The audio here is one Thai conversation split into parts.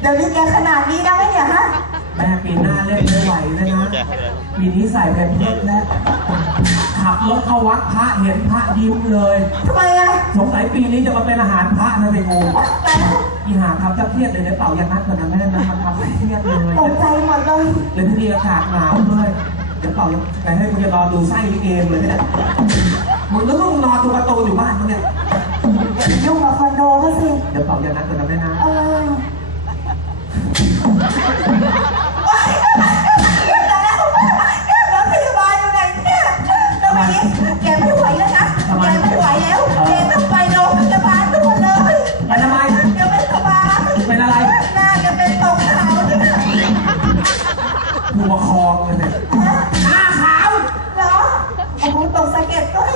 เดี๋ยวนี้แกขนาดนี้ได้ไหมเนี่ยฮะแม่ปีหน้าเล่นไม่ไหวแล้วนะปีนี้ใส่แผ่นเพชรแล้วขับรถเข้าวัดพระเห็นพระยิ้มเลยทำไมอะสงสัยปีนี้จะมาเป็นอาหารพระนะเด็กโง่แต่อีหาทำจะเครียดเลยในเป่ายังนัดกันนะแม่นะมันทำให้เครียดเลยตกใจหมดเลยเดี๋ยวที่นี่อากาศหนาวด้วยเดี๋ยวเป่ายังไงให้มึงจะนอนดูไส้ลิเกมเลยเนี่ยมึงก็ต้องนอนดูการ์ตูนอยู่บ้านมึงเนี่ยยุ่งกับคอนโดก็สิเดี๋ยวเป่ายังนัดกันนะแม่นะเออแล้วพยาบาลอยู่ไหนเนี่ยทำไมแกไม่ไหวแล้วนะแกไม่ไหวแล้วแกต้องไปโรงพยาบาลด่วนเลยไปทำไมแกไม่สบายเป็นอะไร หัวคองเลยเนี่ยหน้าขาว เหรอโอ้โหตกสะเก็ดด้วย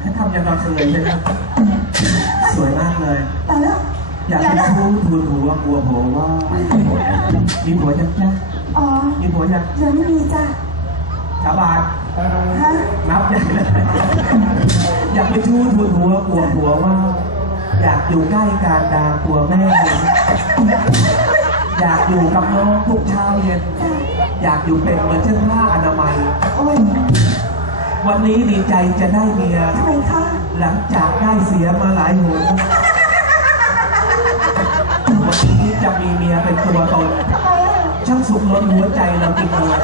ให้ทำยังเราเคยใช่ไหม อยากอยากให้ได้ทูทูนหัวกลัวโผล่ว่า มีผัวยังจ้ะอ๋อมีผัวยังยังไม่มีจ้ะสาบานฮะนับใหญ่เลยอยากไปทูทูนหัวกลัวผัวว่า อยากอยู่ใกล้การดากลัวแม่ อยากอยู่กับน้องทุกเช้าเย็น อยากอยู่เป็นเหมือนเช่นผ้าอนามัย โอ้ยวันนี้ดีใจจะได้เมียทำไมคะหลังจากได้เสียมาหลายหน วันที่จะมีเมียเป็นตัวตนช่างสุขล้นหัวใจเราจริงเลย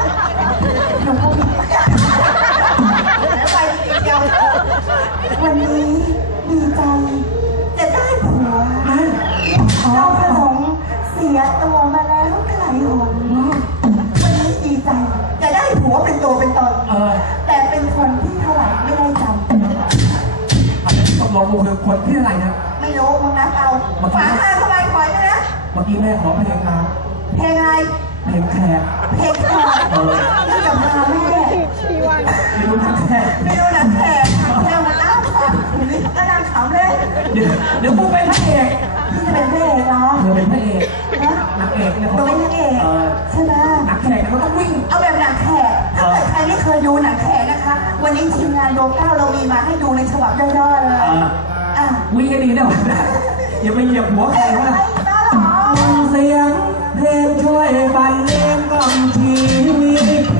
ไปเดียววันนี้ เมื่อกี้แม่ขอเพลงมาเพลงอะไร เพลงแขกเพลงคอนี่กับมาแม่ไม่รู้ทักแขกไม่รู้นะแขกแค่มานั่งฟังนี่ก็นั่งขำเลยเดี๋ยวเดี๋ยวกูเป็นพระเอกพี่จะเป็นพระเอกเหรอเธอเป็นพระเอกนะนักเอกเนี่ยตัวเป็นพระเอกเออใช่ไหมนักแขกเนี่ยเขาต้องวิ่ง เอาแบบหนังแขกถ้าเกิดใครไม่เคยดูหนังแขกนะคะ วันนี้ทีมงานโดเก้าเรามีมาให้ดูในฉบับย่อยๆเลยเอออะวิ่งให้ดีนะวันนะอย่าไปเหยียบหัวใครวะ ไอ้บ้าเหรอ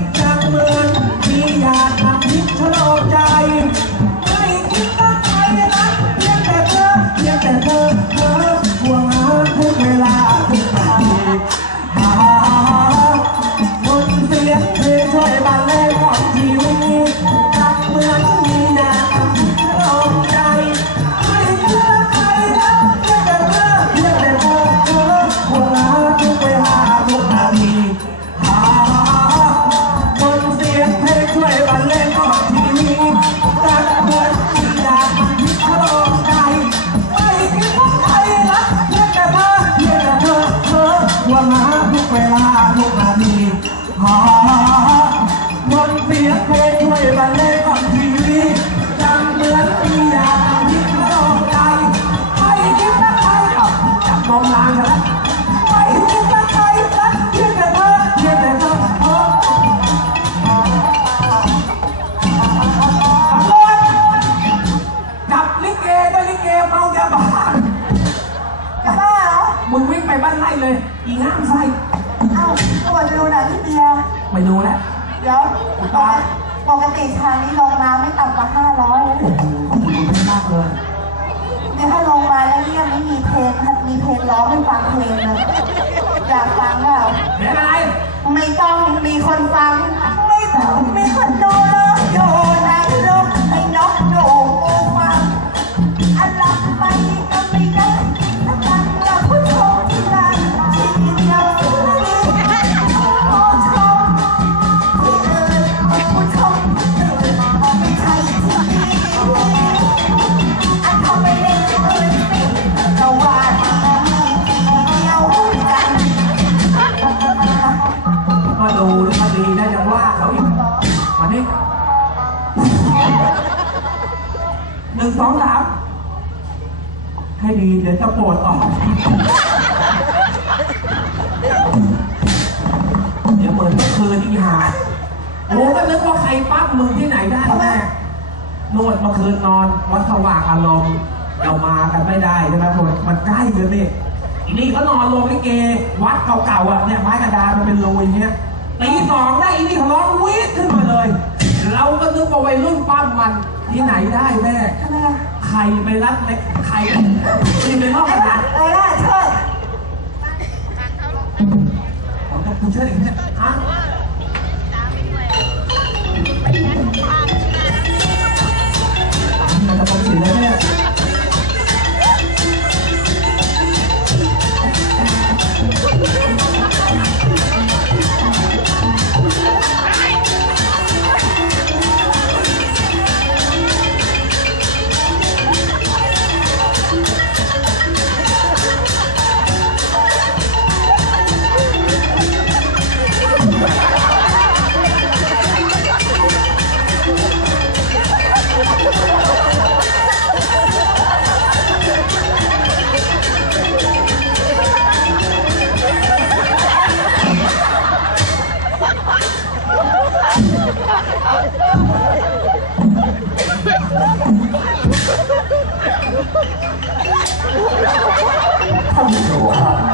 บ้านไร่เลย อีง่ามไส้เอ้าตัวจะดูหนังที่เบียร์ไม่ดูแล้วเดี๋ยวปกติชานี้ลงมาไม่ต่ำกว่าห้าร้อยโอ้โหขอบคุณมากเลยเนี่ยถ้าลงมาแล้วเนี่ยไม่มีเพลงมีเพลงร้องให้ฟังเพลงเลยอยากฟังเปล่าเห็นอะไรไม่ต้องมีคนฟังไม่ต้องึ่งสองสามให้ดีเดี๋ยวจะปวดต่อเดี๋ยวเหมือนเมื่อคืนที่หาโอ้ก็นึกว่าใครปั๊บมือที่ไหนได้แมนวดเมื่อคืนนอนวัดสว่างอารมณ์เรามากันไม่ได้ใช่ไหมคนมันใกล้เลยนี่อีนี่ก็นอนลงลิเก วัดเก่าๆอะเนี่ยไม้กระดานมันเป็นรูอย่างเงี้ยตีสองได้อีนี่ร้องวิ่งขึ้นมาเลย เราก็นึกว่าวัยรุ่นปั้มมัน ที่ไหนได้แม่ใครไปรักเล็กใครที่ไปมอบขนาด เออไเชิญ 看着我。